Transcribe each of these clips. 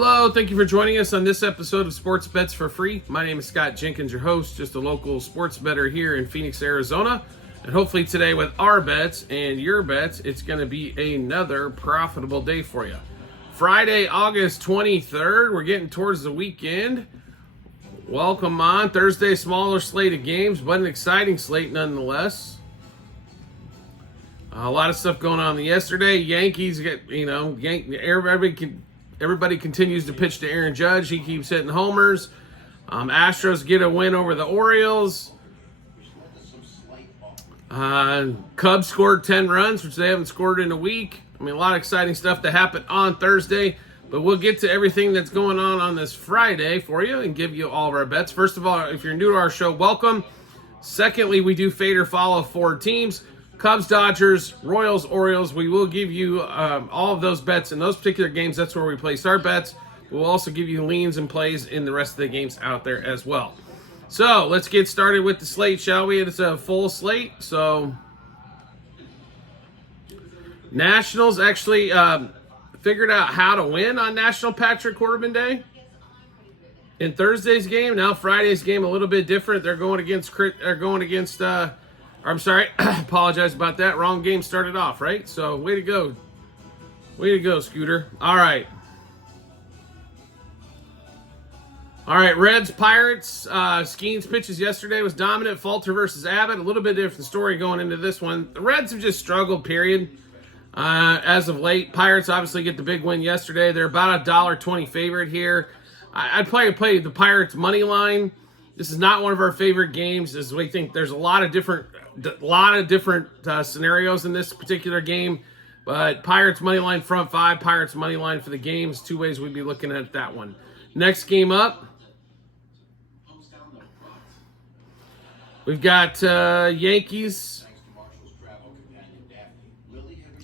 Hello, thank you for joining us on this episode of Sports Bets for Free. My name is Scott Jenkins, your host, just a local sports bettor here in Phoenix, Arizona. And hopefully today with our bets and your bets, it's going to be another profitable day for you. Friday, August 23rd, we're getting towards the weekend. Welcome on. Thursday, smaller slate of games, but an exciting slate nonetheless. A lot of stuff going on yesterday. Yankees get, everybody continues to pitch to Aaron Judge. He keeps hitting homers. Astros get a win over the Orioles. Cubs scored 10 runs, which they haven't scored in a week. A lot of exciting stuff that happened on Thursday. But we'll get to everything that's going on this Friday for you and give you all of our bets. First of all, if you're new to our show, welcome. Secondly, we do fade or follow 4 teams. Cubs, Dodgers, Royals, Orioles. We will give you all of those bets in those particular games. That's where we place our bets. We'll also give you leans and plays in the rest of the games out there as well. So let's get started with the slate, shall we? It's a full slate. So Nationals actually figured out how to win on National Patrick Corbin Day in Thursday's game. Now Friday's game a little bit different. They're going against I'm sorry, apologize about that. Wrong game started off, right? So, way to go. Way to go, Scooter. All right, Reds, Pirates. Skeen's pitches yesterday was dominant. Falter versus Abbott. A little bit different story going into this one. The Reds have just struggled, period, as of late. Pirates obviously get the big win yesterday. They're about a $1.20 favorite here. I'd play the Pirates money line. This is not one of our favorite games, as we think there's a lot of different scenarios in this particular game. But Pirates money line front 5, Pirates money line for the games. 2 ways we'd be looking at that one. Next game up, we've got Yankees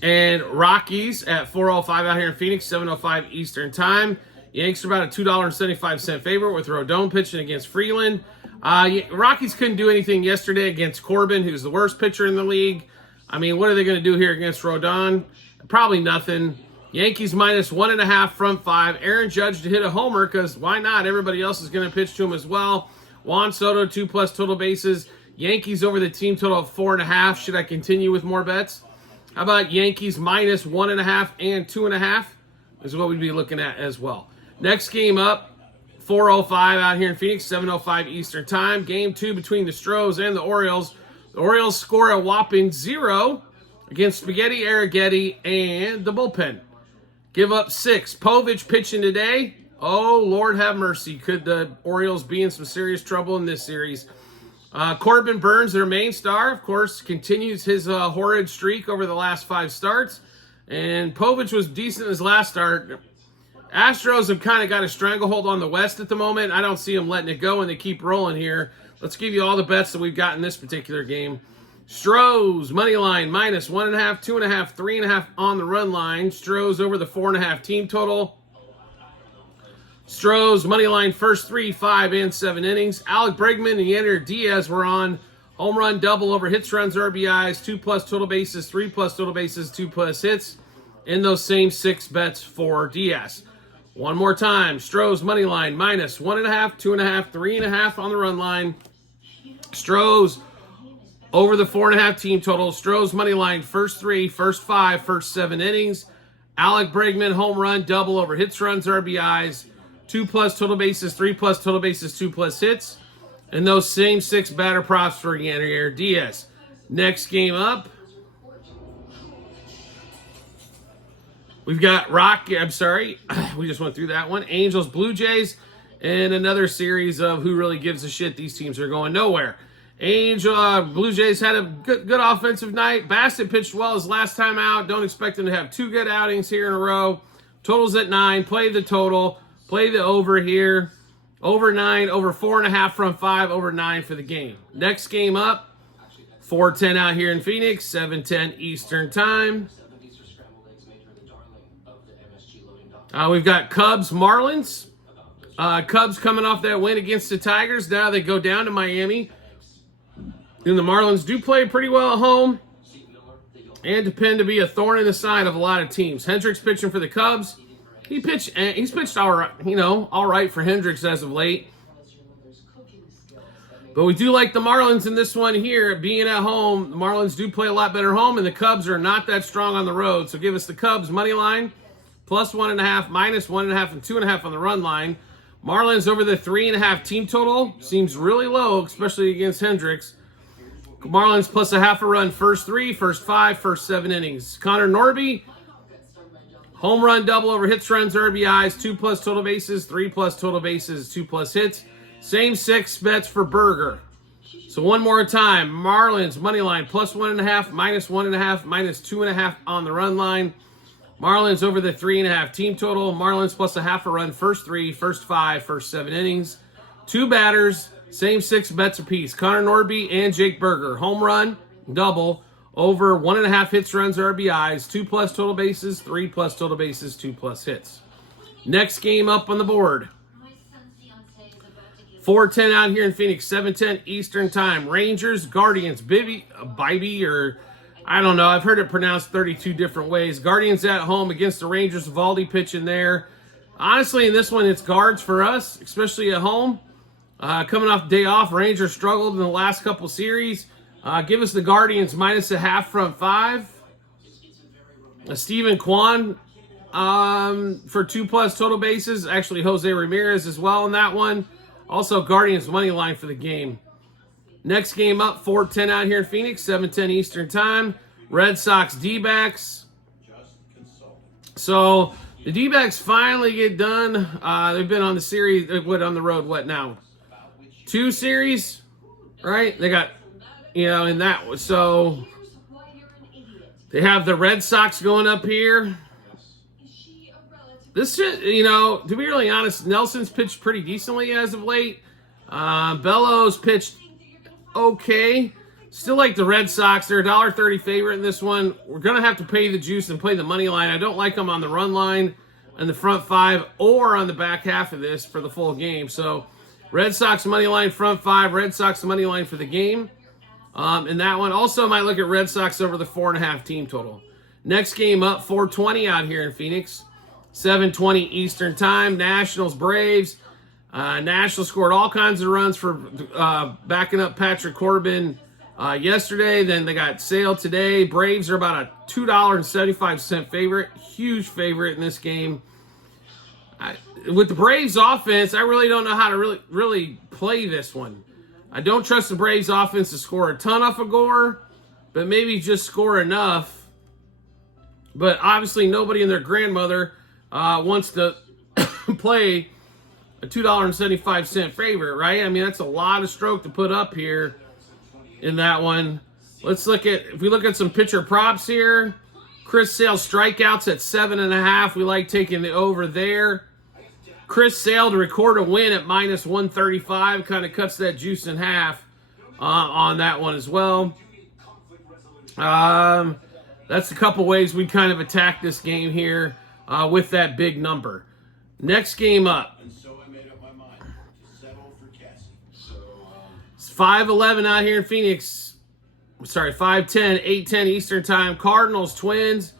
and Rockies at 4:05 out here in Phoenix, 7:05 Eastern Time. Yanks are about a $2.75 favorite with Rodon pitching against Freeland. Rockies couldn't do anything yesterday against Corbin, who's the worst pitcher in the league. What are they going to do here against Rodon? Probably nothing. Yankees minus 1.5 front 5. Aaron Judge to hit a homer, because why not? Everybody else is going to pitch to him as well. Juan Soto, 2+ total bases. Yankees over the team total of 4.5. Should I continue with more bets? How about Yankees minus 1.5 and 2.5 is what we'd be looking at as well. Next game up, 4:05 out here in Phoenix, 7:05 Eastern Time. Game 2 between the Stros and the Orioles. The Orioles score a whopping 0 against Spaghetti Arrighetti and the bullpen. Give up 6. Povich pitching today. Oh, Lord have mercy. Could the Orioles be in some serious trouble in this series? Corbin Burns, their main star, of course, continues his horrid streak over the last 5 starts. And Povich was decent in his last start. Astros have kind of got a stranglehold on the West at the moment. I don't see them letting it go, and they keep rolling here. Let's give you all the bets that we've got in this particular game. Stros, money line, minus 1.5, 2.5, 3.5 on the run line. Stros over the 4.5 team total. Stros, money line, first 3, 5, and 7 innings. Alec Bregman and Yanner Diaz were on. Home run, double over hits, runs, RBIs, 2+ total bases, 3+ total bases, 2+ hits. In those same 6 bets for Diaz. One more time, Stros money line, minus 1.5, 2.5, 3.5 on the run line. Stros over the 4.5 team total. Stros money line, first 3, first 5, first 7 innings. Alec Bregman, home run, double over hits, runs, RBIs, 2+ total bases, 3+ total bases, 2+ hits. And those same 6 batter props for Yanner Diaz. Next game up, we've got we just went through that one. Angels, Blue Jays, and another series of who really gives a shit. These teams are going nowhere. Blue Jays had a good offensive night. Bassett pitched well his last time out. Don't expect him to have 2 good outings here in a row. Total's at 9. Play the total. Play the over here. Over 9, over 4.5 from 5, over 9 for the game. Next game up, 4:10 out here in Phoenix, 7:10 Eastern Time. We've got Cubs, Marlins. Cubs coming off that win against the Tigers. Now they go down to Miami. And the Marlins do play pretty well at home and depend to be a thorn in the side of a lot of teams. Hendricks pitching for the Cubs. He's pitched all right, all right for Hendricks as of late. But we do like the Marlins in this one here. Being at home, the Marlins do play a lot better home, and the Cubs are not that strong on the road. So give us the Cubs money line, +1.5, -1.5, and 2.5 on the run line. Marlins over the 3.5 team total seems really low, especially against Hendricks. Marlins plus a half a run, first 3, first 5, first 7 innings. Connor Norby, home run double over hits, runs, RBIs, 2+ total bases, 3+ total bases, 2+ hits. Same 6 bets for Berger. So one more time, Marlins money line +1.5, -1.5, -2.5 on the run line. Marlins over the 3.5 team total. Marlins plus a half a run, first 3, first 5, first 7 innings. 2 batters, same 6 bets apiece. Connor Norby and Jake Berger. Home run, double, over 1.5 hits, runs, RBIs, 2+ total bases, 3+ total bases, 2+ hits. Next game up on the board. 4:10 out here in Phoenix, 7:10 Eastern Time. Rangers, Guardians, Bibby, or I don't know. I've heard it pronounced 32 different ways. Guardians at home against the Rangers. Valdi pitching there. Honestly, in this one, it's guards for us, especially at home. Coming off the day off, Rangers struggled in the last couple series. Give us the Guardians -0.5 front 5. Steven Kwan for 2+ total bases. Actually, Jose Ramirez as well in that one. Also, Guardians money line for the game. Next game up, 4:10 out here in Phoenix, 7:10 Eastern Time. Red Sox D-backs. So the D-backs finally get done. They've been on the series, on the road, what now? 2 series, right? They got, in that. So they have the Red Sox going up here. This shit, to be really honest, Nelson's pitched pretty decently as of late. Bellows pitched okay. Still like the Red Sox. They're a $1.30 favorite in this one. We're going to have to pay the juice and play the money line. I don't like them on the run line and the front 5 or on the back half of this for the full game. So Red Sox money line, front 5. Red Sox money line for the game. And that one also might look at Red Sox over the 4.5 team total. Next game up, 4:20 out here in Phoenix. 7:20 Eastern Time. Nationals, Braves. Nationals scored all kinds of runs for backing up Patrick Corbin yesterday. Then they got Sale today. Braves are about a $2.75 favorite. Huge favorite in this game. With the Braves offense, I really don't know how to really play this one. I don't trust the Braves offense to score a ton off of Gore, but maybe just score enough. But obviously nobody and their grandmother wants to play a $2.75 favorite, right? I mean, that's a lot of stroke to put up here in that one. If we look at some pitcher props here, Chris Sale strikeouts at 7.5. We like taking the over there. Chris Sale to record a win at -135 kind of cuts that juice in half on that one as well. That's a couple ways we kind of attack this game here with that big number. Next game up. It's 5:11 out here in Phoenix. Sorry, 5:10, 8:10 Eastern Time. Cardinals, Twins.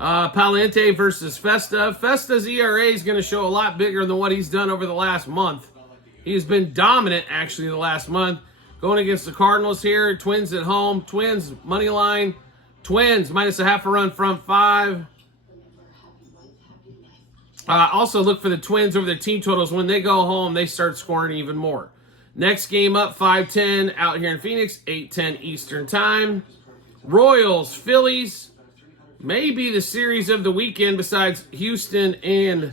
Palente versus Festa. Festa's ERA is going to show a lot bigger than what he's done over the last month. He's been dominant, actually, the last month. Going against the Cardinals here. Twins at home. Twins, money line. Twins, -0.5 run, front 5. Also, look for the Twins over their team totals. When they go home, they start scoring even more. Next game up, 5:10 out here in Phoenix, 8:10 Eastern Time. Royals, Phillies. Maybe the series of the weekend besides Houston and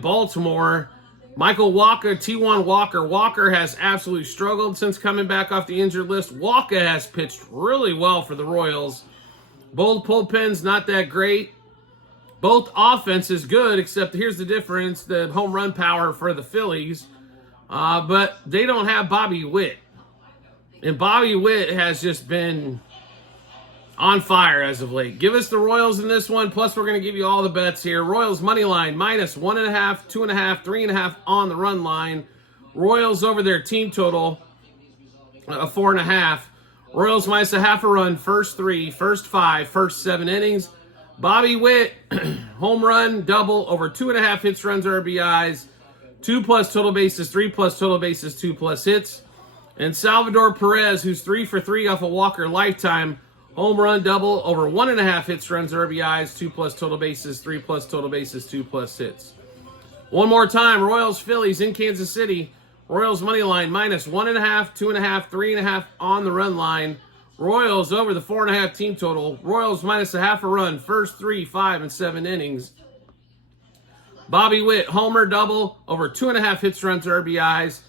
Baltimore. Michael Walker, T1 Walker. Walker has absolutely struggled since coming back off the injured list. Walker has pitched really well for the Royals. Both bullpens not that great. Both offenses good, except here's the difference, the home run power for the Phillies. But they don't have Bobby Witt. And Bobby Witt has just been on fire as of late. Give us the Royals in this one. Plus, we're going to give you all the bets here. Royals money line, -1.5, 2.5, 3.5 on the run line. Royals over their team total, 4.5. Royals -0.5 run, first 3, first 5, first 7 innings. Bobby Witt, home run, double, over 2.5 hits, runs, RBIs, 2+ total bases, 3+ total bases, 2+ hits. And Salvador Perez, who's 3 for 3 off a Walker lifetime, home run, double, over 1.5 hits, runs, RBIs, 2+ total bases, 3+ total bases, 2+ hits. One more time, Royals, Phillies in Kansas City. Royals money line -1.5, 2.5, 3.5 on the run line. Royals over the 4.5 team total. Royals -0.5 a run, first 3, 5, and 7 innings. Bobby Witt, homer, double, over 2.5 hits, runs, RBIs,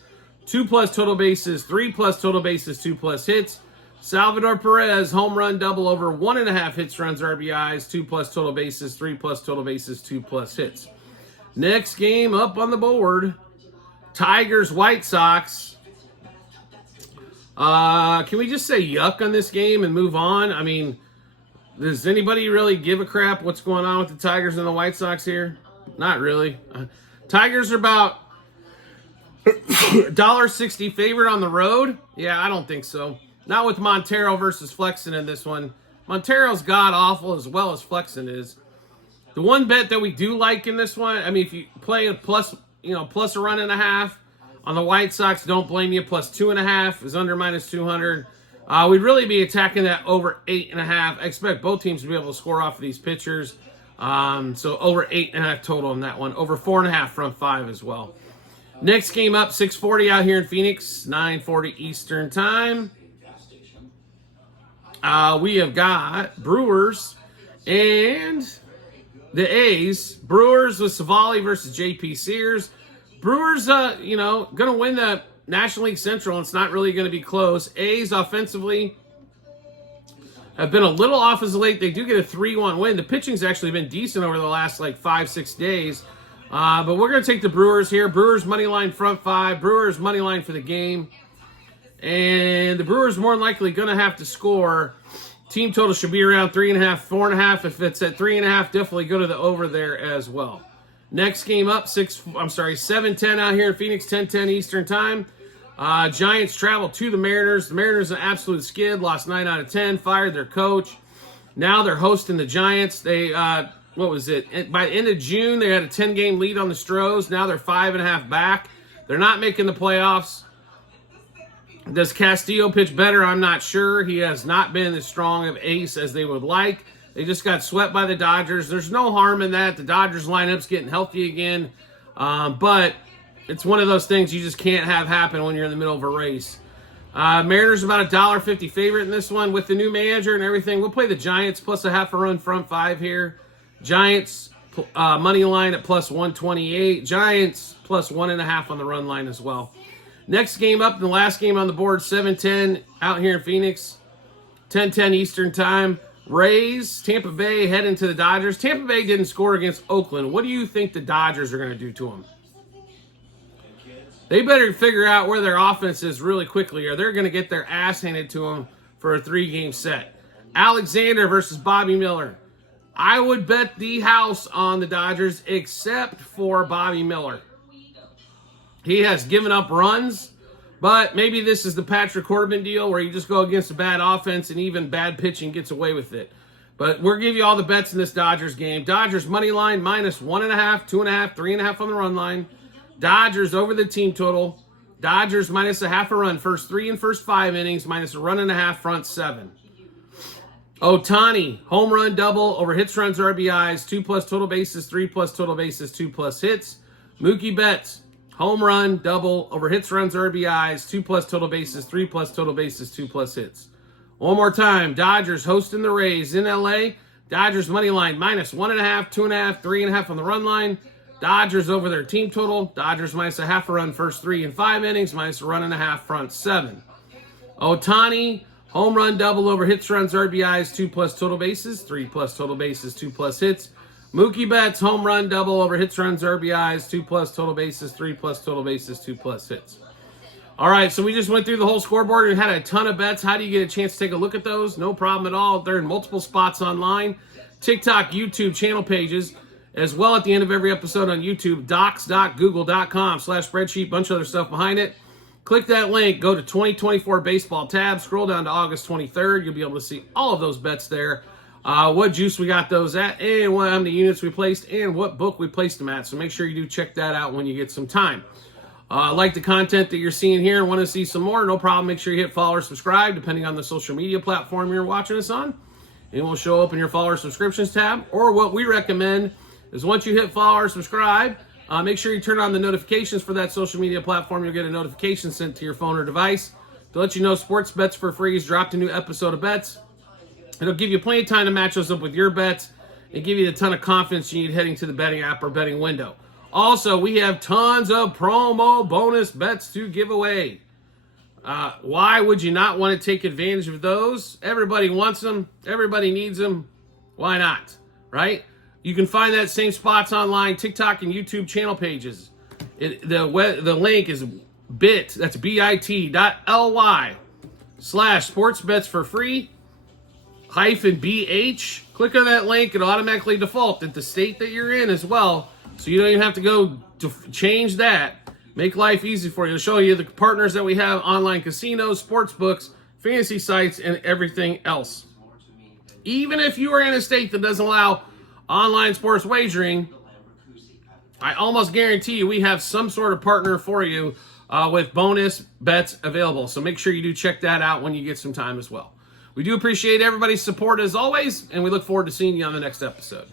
2+ total bases, 3+ total bases, 2+ hits. Salvador Perez, home run, double, over 1.5 hits, runs, RBIs, 2+ total bases, 3+ total bases, 2+ hits. Next game up on the board, Tigers, White Sox. Can we just say yuck on this game and move on? I mean, does anybody really give a crap what's going on with the Tigers and the White Sox here? Not really. Tigers are about $1.60 favorite on the road. Yeah, I don't think so. Not with Montero versus Flexen in this one. Montero's god-awful as well as Flexen is. The one bet that we do like in this one, I mean, if you play a plus a run and a half on the White Sox, don't blame you. +2.5 is under -200. We'd really be attacking that over 8.5. I expect both teams to be able to score off of these pitchers. So over 8.5 total on that one. Over 4.5 front 5 as well. Next game up, 6:40 out here in Phoenix, 9:40 Eastern time. We have got Brewers and the A's. Brewers with Savali versus JP Sears. Brewers, going to win the National League Central, and it's not really going to be close. A's offensively have been a little off as of late. They do get a 3-1 win. The pitching's actually been decent over the last 5-6 days. But we're going to take the Brewers here. Brewers money line front 5. Brewers money line for the game. And the Brewers more than likely going to have to score. Team total should be around 3.5, 4.5. If it's at 3.5, definitely go to the over there as well. Next game up, 7:10 out here in Phoenix, 10:10 Eastern time. Giants travel to the Mariners. The Mariners an absolute skid, lost 9 out of 10, fired their coach. Now they're hosting the Giants. They, by the end of June, they had a 10-game lead on the Stros. Now they're 5.5 back. They're not making the playoffs. Does Castillo pitch better? I'm not sure. He has not been as strong of ace as they would like. They just got swept by the Dodgers. There's no harm in that. The Dodgers lineup's getting healthy again. But it's one of those things you just can't have happen when you're in the middle of a race. Mariners about a $1.50 favorite in this one. With the new manager and everything, we'll play the Giants +0.5 a run front 5 here. Giants money line at +128. Giants +1.5 on the run line as well. Next game up, the last game on the board, 7:10 out here in Phoenix, 10:10 Eastern time. Rays, Tampa Bay heading to the Dodgers. Tampa Bay didn't score against Oakland. What do you think the Dodgers are going to do to them? They better figure out where their offense is really quickly, or they're going to get their ass handed to them for a 3-game set. Alexander versus Bobby Miller. I would bet the house on the Dodgers except for Bobby Miller. He has given up runs, but maybe this is the Patrick Corbin deal where you just go against a bad offense and even bad pitching gets away with it. But we'll give you all the bets in this Dodgers game. Dodgers money line -1.5, 2.5, 3.5 on the run line. Dodgers over the team total. Dodgers -0.5 a run, first 3 and first 5 innings, -1.5 run front 7. Ohtani, home run, double, over hits, runs, RBIs, 2+ total bases, 3+ total bases, 2+ hits. Mookie Betts, home run, double, over hits, runs, RBIs, 2+ total bases, 3+ total bases, 2+ hits. One more time, Dodgers hosting the Rays in LA. Dodgers money line -1.5, 2.5, 3.5 on the run line. Dodgers over their team total. Dodgers -0.5 a run, first 3 and 5 innings, -1.5 run front 7. Ohtani, home run, double, over hits, runs, RBIs, 2+ total bases, 3+ total bases, 2+ hits. Mookie Betts, home run, double, over hits, runs, RBIs, 2+ total bases, 3+ total bases, 2+ hits. All right, so we just went through the whole scoreboard and had a ton of bets. How do you get a chance to take a look at those? No problem at all. They're in multiple spots online. TikTok, YouTube channel pages, as well at the end of every episode on YouTube, docs.google.com/spreadsheet, bunch of other stuff behind it. Click that link, go to 2024 baseball tab, scroll down to August 23rd. You'll be able to see all of those bets there. what juice we got those at, and what how many units we placed, and what book we placed them at. So make sure you do check that out when you get some time. Like the content that you're seeing here and want to see some more, no problem. Make sure you hit follow or subscribe, depending on the social media platform you're watching us on. It will show up in your follow or subscriptions tab. Or what we recommend is once you hit follow or subscribe, make sure you turn on the notifications for that social media platform. You'll get a notification sent to your phone or device to let you know Sports Bets for Free has dropped a new episode of bets. It'll give you plenty of time to match those up with your bets and give you the ton of confidence you need heading to the betting app or betting window. Also, we have tons of promo bonus bets to give away. Why would you not want to take advantage of those? Everybody wants them. Everybody needs them. Why not? Right? You can find that same spots online, TikTok and YouTube channel pages. The link is that's bit.ly/sportsbetsforfree -BH. Click on that link. It'll automatically default at the state that you're in as well. So you don't even have to go to change that. Make life easy for you. It'll show you the partners that we have, online casinos, sports books, fantasy sites, and everything else. Even if you are in a state that doesn't allow online sports wagering, I almost guarantee you we have some sort of partner for you with bonus bets available. So make sure you do check that out when you get some time as well. We do appreciate everybody's support as always, and we look forward to seeing you on the next episode.